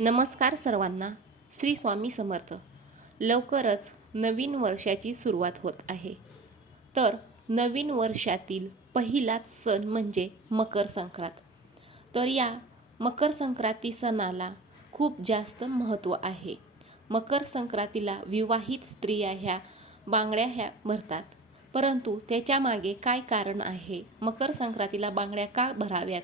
नमस्कार सर्वांना. श्री स्वामी समर्थ. लवकरच नवीन वर्षाची सुरुवात होत आहे. तर नवीन वर्षातील पहिलाच सण म्हणजे मकर संक्रांत. तर या मकर संक्रांती सणाला खूप जास्त महत्त्व आहे. मकर संक्रांतीला विवाहित स्त्रिया ह्या बांगड्या ह्या भरतात. परंतु त्याच्यामागे काय कारण आहे? मकर संक्रांतीला बांगड्या का भराव्यात?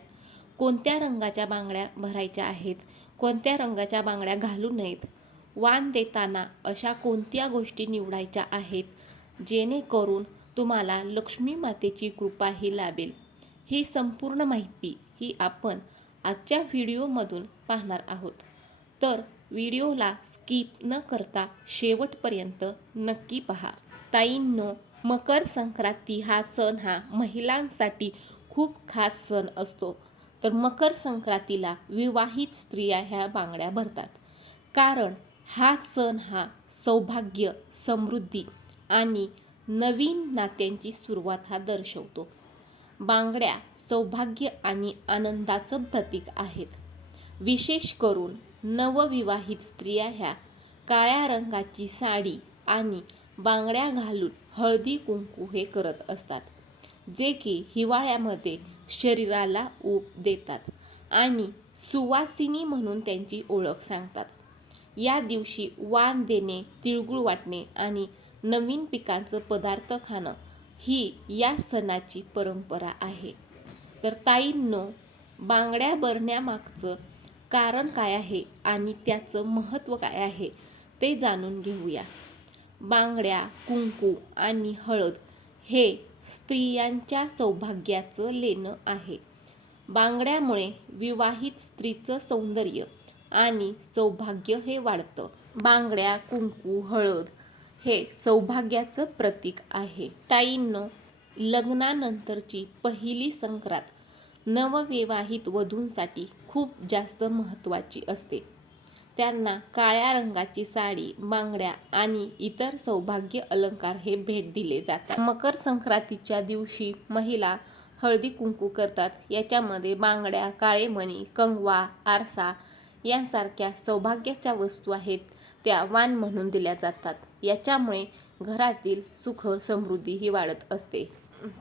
कोणत्या रंगाच्या बांगड्या भरायच्या आहेत? कोणत्या रंगाच्या बांगड्या घालू नयेत? वाण देताना अशा कोणत्या गोष्टी निवडायच्या आहेत जेणेकरून तुम्हाला लक्ष्मी मातेची कृपाही लाभेल? ही संपूर्ण माहिती ही आपण आजच्या व्हिडिओमधून पाहणार आहोत. तर व्हिडिओला स्किप न करता शेवटपर्यंत नक्की पहा. ताईंनो मकर संक्रांती हा सण हा महिलांसाठी खूप खास सण असतो. तर मकर संक्रांतीला विवाहित स्त्रिया ह्या बांगड्या भरतात. कारण हा सण हा सौभाग्य समृद्धी आणि नवीन नात्यांची सुरुवात हा दर्शवतो. बांगड्या सौभाग्य आणि आनंदाचं प्रतीक आहेत. विशेष करून नवविवाहित स्त्रिया ह्या काळ्या रंगाची साडी आणि बांगड्या घालून हळदी कुंकू हे करत असतात. जे की हिवाळ्यामध्ये शरीराला ऊब देतात आणि सुवासिनी म्हणून त्यांची ओळख सांगतात. या दिवशी वाण देणे तिळगुळ वाटणे आणि नवीन पिकांचं पदार्थ खाणं ही या सणाची परंपरा आहे. तर ताईंनो बांगड्या भरण्यामागचं कारण काय आहे आणि त्याचं महत्त्व काय आहे ते जाणून घेऊया. बांगड्या कुंकू आणि हळद हे स्त्रियांच्या सौभाग्याचं लेणं आहे. बांगड्यामुळे विवाहित स्त्रीचं सौंदर्य आणि सौभाग्य हे वाढतं. बांगड्या कुंकू हळद हे सौभाग्याचं प्रतीक आहे. ताईंनो लग्नानंतरची पहिली संक्रांत नवविवाहित वधूंसाठी खूप जास्त महत्त्वाची असते. त्यांना काळ्या रंगाची साडी बांगड्या आणि इतर सौभाग्य अलंकार हे भेट दिले जातात. मकर संक्रांतीच्या दिवशी महिला हळदी कुंकू करतात. याच्यामध्ये बांगड्या काळे मणी कंगवा आरसा यांसारख्या सौभाग्याच्या वस्तू आहेत त्या वाण म्हणून दिल्या जातात. याच्यामुळे घरातील सुख समृद्धी ही वाढत असते.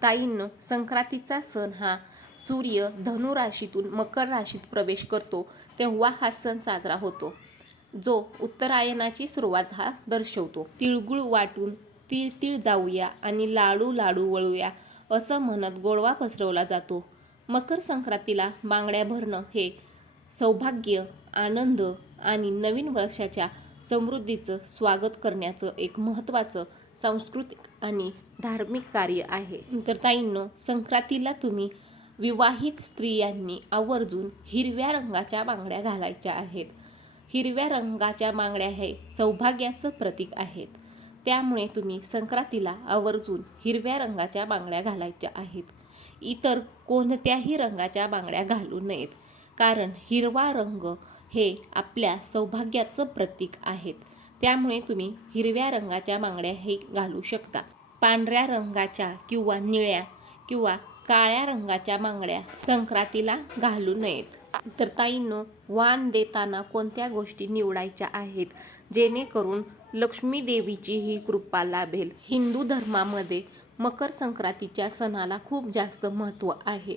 ताईंनो संक्रांतीचा सण हा सूर्य धनु राशीतून मकर राशीत प्रवेश करतो तेव्हा हा सण साजरा होतो जो उत्तरायणाची सुरुवात हा दर्शवतो. तिळगुळ वाटून तीळ तीळ जाऊया आणि लाडू लाडू वळूया असं म्हणत गोडवा पसरवला जातो. मकर संक्रांतीला बांगड्या भरणं हे सौभाग्य आनंद आणि नवीन वर्षाच्या समृद्धीचं स्वागत करण्याचं एक महत्त्वाचं सांस्कृतिक आणि धार्मिक कार्य आहे. तर ताईंनो संक्रांतीला तुम्ही विवाहित स्त्रियांनी आवर्जून हिरव्या रंगाच्या बांगड्या घालायच्या आहेत. हिरव्या रंगाच्या बांगड्या हे सौभाग्याचं प्रतीक आहेत. त्यामुळे तुम्ही संक्रांतीला आवर्जून हिरव्या रंगाच्या बांगड्या घालायच्या आहेत. इतर कोणत्याही रंगाच्या बांगड्या घालू नयेत. कारण हिरवा रंग हे आपल्या सौभाग्याचं प्रतीक आहेत. त्यामुळे तुम्ही हिरव्या रंगाच्या बांगड्या हे घालू शकता. पांढऱ्या रंगाच्या किंवा निळ्या किंवा काळ्या रंगाच्या बांगड्या संक्रांतीला घालू नयेत. तर ताईंनो वाण देताना कोणत्या गोष्टी निवडायच्या आहेत? जेणेकरून लक्ष्मी देवीची ही कृपा लाभेल. हिंदू धर्मामध्ये मकर संक्रांतीच्या सणाला खूप जास्त महत्त्व आहे.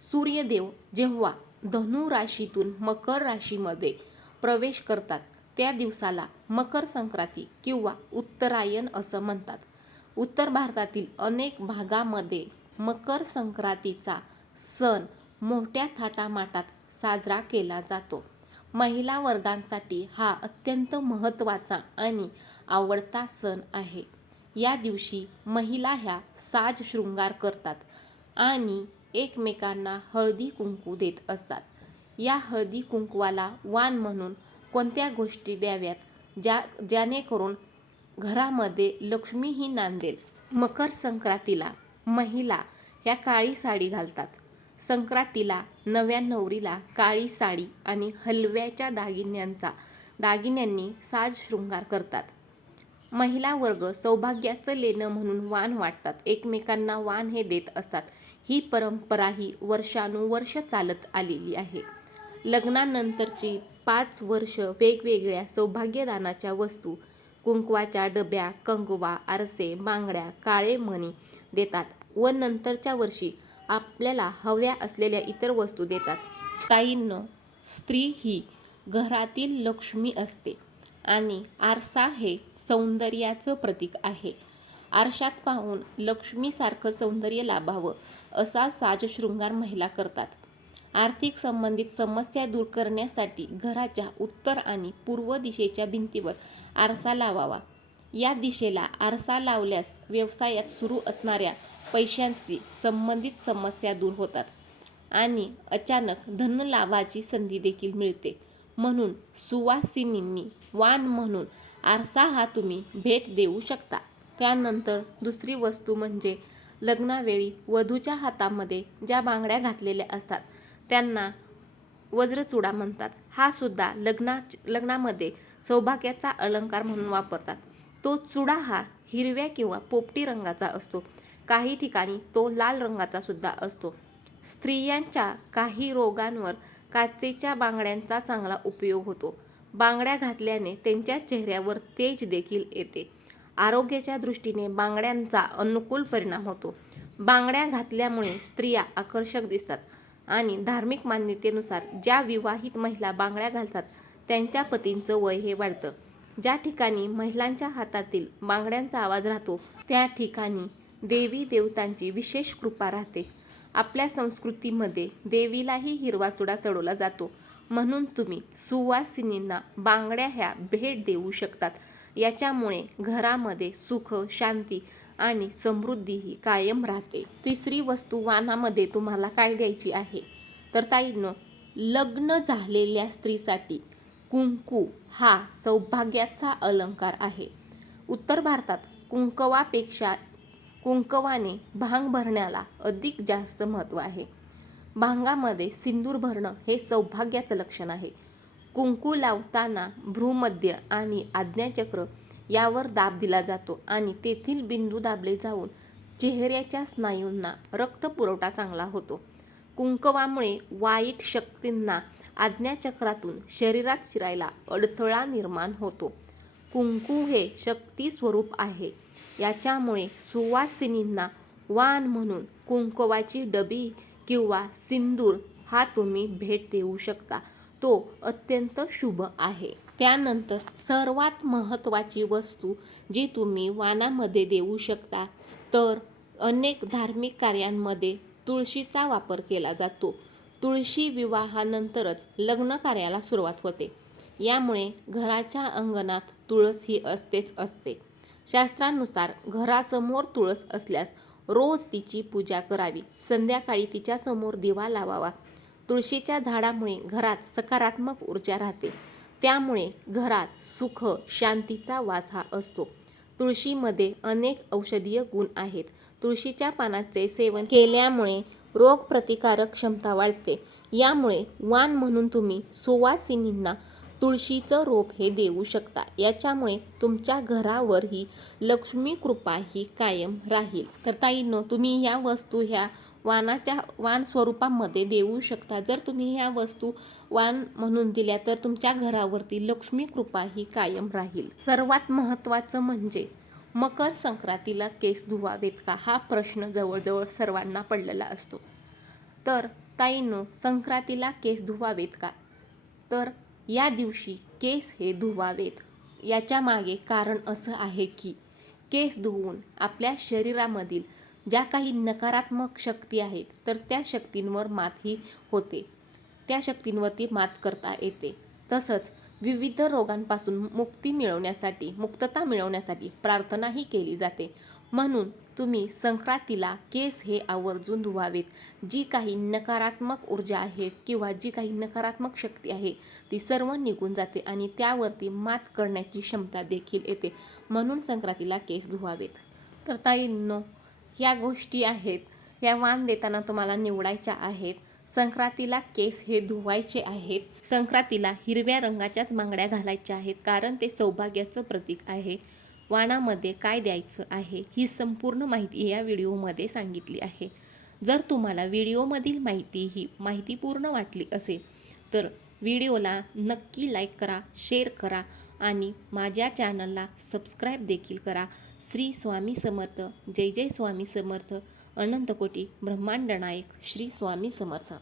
सूर्यदेव जेव्हा धनु राशीतून मकर राशीमध्ये प्रवेश करतात त्या दिवसाला मकर संक्रांती किंवा उत्तरायण असं म्हणतात. उत्तर भारतातील अनेक भागामध्ये मकर संक्रांतीचा सण मोठ्या थाटामाटात साजरा केला जातो. महिला वर्गांसाठी हा अत्यंत महत्त्वाचा आणि आवडता सण आहे. या दिवशी महिला ह्या साज शृंगार करतात आणि एकमेकांना हळदी कुंकू देत असतात. या हळदी कुंकवाला वाण म्हणून कोणत्या गोष्टी द्याव्यात? ज्या जेणेकरून घरामध्ये लक्ष्मी ही नांदेल. मकर संक्रांतीला महिला ह्या काळी साडी घालतात. संक्रांतीला नव्या नवरीला काळी साडी आणि हलव्याच्या दागिन्यांचा दागिन्यांनी साज शृंगार करतात. महिला वर्ग सौभाग्याचं लेणं म्हणून वाण वाटतात. एकमेकांना वाण हे देत असतात. ही परंपरा ही वर्षानुवर्ष चालत आलेली आहे. लग्नानंतरची पाच वर्ष वेगवेगळ्या सौभाग्यदानाच्या वस्तू कुंकवाच्या डब्या कंगवा आरसे बांगड्या काळे मणी देतात व नंतरच्या वर्षी आपल्याला हव्या असलेल्या इतर वस्तू देतात. ताईंनो स्त्री ही घरातील लक्ष्मी असते आणि आरसा हे सौंदर्याचं प्रतीक आहे. आरशात पाहून लक्ष्मीसारखं सौंदर्य लाभावं असा साजशृंगार महिला करतात. आर्थिक संबंधित समस्या दूर करण्यासाठी घराच्या उत्तर आणि पूर्व दिशेच्या भिंतीवर आरसा लावावा. या दिशेला आरसा लावल्यास व्यवसायात सुरू असणाऱ्या पैशांची संबंधित समस्या दूर होतात आणि अचानक धनलाभाची संधी देखील मिळते. म्हणून सुवासिनींनी वाण म्हणून आरसा हा तुम्ही भेट देऊ शकता. त्यानंतर दुसरी वस्तू म्हणजे लग्नावेळी वधूच्या हातामध्ये ज्या बांगड्या घातलेल्या असतात त्यांना वज्रचुडा म्हणतात. हा सुद्धा लग्ना लग्नामध्ये सौभाग्याचा अलंकार म्हणून वापरतात. तो चुडा हा हिरव्या किंवा पोपटी रंगाचा असतो. काही ठिकाणी तो लाल रंगाचा सुद्धा असतो. स्त्रियांच्या काही रोगांवर काचेच्या बांगड्यांचा चांगला उपयोग होतो. बांगड्या घातल्याने त्यांच्या चेहऱ्यावर तेज देखील येते. आरोग्याच्या दृष्टीने बांगड्यांचा अनुकूल परिणाम होतो. बांगड्या घातल्यामुळे स्त्रिया आकर्षक दिसतात आणि धार्मिक मान्यतेनुसार ज्या विवाहित महिला बांगड्या घालतात त्यांच्या पतींचं वय हे वाढतं. ज्या ठिकाणी महिलांच्या हातातील बांगड्यांचा आवाज राहतो त्या ठिकाणी देवी देवतांची विशेष कृपा राहते. आपल्या संस्कृतीमध्ये देवीलाही हिरवा चुडा चढवला जातो. म्हणून तुम्ही सुवासिनींना बांगड्या ह्या भेट देऊ शकतात. याच्यामुळे घरामध्ये सुख शांती आणि समृद्धीही कायम राहते. तिसरी वस्तू वानामध्ये तुम्हाला काय द्यायची आहे? तर ताईनं लग्न झालेल्या स्त्रीसाठी कुंकू हा सौभाग्याचा अलंकार आहे. उत्तर भारतात कुंकवापेक्षा कुंकवाने भांग भरण्याला अधिक जास्त महत्त्व आहे. भांगामध्ये सिंदूर भरणं हे सौभाग्याचं लक्षण आहे. कुंकू लावताना भ्रूमध्य आणि आज्ञाचक्र यावर दाब दिला जातो आणि तेथील बिंदू दाबले जाऊन चेहऱ्याच्या स्नायूंना रक्तपुरवठा चांगला होतो. कुंकवामुळे वाईट शक्तींना आज्ञाचक्रातून शरीरात शिरायला अडथळा निर्माण होतो. कुंकू हे शक्ती स्वरूप आहे. याच्यामुळे सुवासिनींना वाण म्हणून कुंकवाची डबी किंवा सिंदूर हा तुम्ही भेट देऊ शकता. तो अत्यंत शुभ आहे. त्यानंतर सर्वात महत्त्वाची वस्तू जी तुम्ही वानामध्ये देऊ शकता तर अनेक धार्मिक कार्यांमध्ये तुळशीचा वापर केला जातो. तुळशी विवाहानंतरच लग्न कार्याला सुरुवात होते. यामुळे घराच्या अंगणात तुळस ही असतेच असते. शास्त्रानुसार घरासमोर तुळस असल्यास रोज तिची पूजा करावी. संध्याकाळी तिच्यासमोर दिवा लावावा. तुळशीच्या झाडामुळे घरात सकारात्मक ऊर्जा राहते. त्यामुळे घरात सुख शांतीचा वास हा असतो. तुळशीमध्ये अनेक औषधीय गुण आहेत. तुळशीच्या पानाचे सेवन केल्यामुळे रोगप्रतिकारक क्षमता वाढते. यामुळे वाण म्हणून तुम्ही सुवासिनींना तुळशीचं रोप हे देऊ शकता. याच्यामुळे तुमच्या घरावरही लक्ष्मी कृपा ही कायम राहील. तर ताईंनो तुम्ही ह्या वस्तू ह्या वानाच्या वान स्वरूपामध्ये देऊ शकता. जर तुम्ही ह्या वस्तू वाण म्हणून दिल्या तर तुमच्या घरावरती लक्ष्मी कृपा ही कायम राहील. सर्वात महत्त्वाचं म्हणजे मकर संक्रांतीला केस धुवावेत का? हा प्रश्न जवळजवळ सर्वांना पडलेला असतो. तर ताईंनो संक्रांतीला केस धुवावेत का? तर या दिवशी केस हे धुवावेत. याच्या मागे कारण असं आहे की केस धुवून आपल्या शरीरामधील ज्या काही नकारात्मक शक्ती आहेत तर त्या शक्तींवर मातही होते. त्या शक्तींवरती मात करता येते. तसंच विविध रोगांपासून मुक्ती मिळवण्यासाठी मुक्तता मिळवण्यासाठी प्रार्थनाही केली जाते. म्हणून तुम्ही संक्रांतीला केस हे आवर्जून धुवावेत. जी काही नकारात्मक ऊर्जा आहे किंवा जी काही नकारात्मक शक्ती आहे ती सर्व निघून जाते आणि त्यावरती मात करण्याची क्षमता देखील येते. म्हणून संक्रांतीला केस धुवावेत. तर ताईंनो ह्या गोष्टी आहेत. या वाण देताना तुम्हाला निवडायच्या आहेत. संक्रांतीला केस हे धुवायचे आहेत. संक्रांतीला हिरव्या रंगाच्याच बांगड्या घालायच्या आहेत कारण ते सौभाग्याचं प्रतीक आहे. वाणामध्ये काय द्यायचं आहे ही संपूर्ण माहिती या व्हिडिओमध्ये सांगितली आहे. जर तुम्हाला व्हिडिओमधील माहिती ही माहितीपूर्ण वाटली असेल तर व्हिडिओला नक्की लाईक करा शेअर करा आणि माझ्या चॅनलला सबस्क्राईब देखील करा. श्री स्वामी समर्थ. जय जय स्वामी समर्थ. अनंतकोटी ब्रह्मांड नायक श्री स्वामी समर्थ.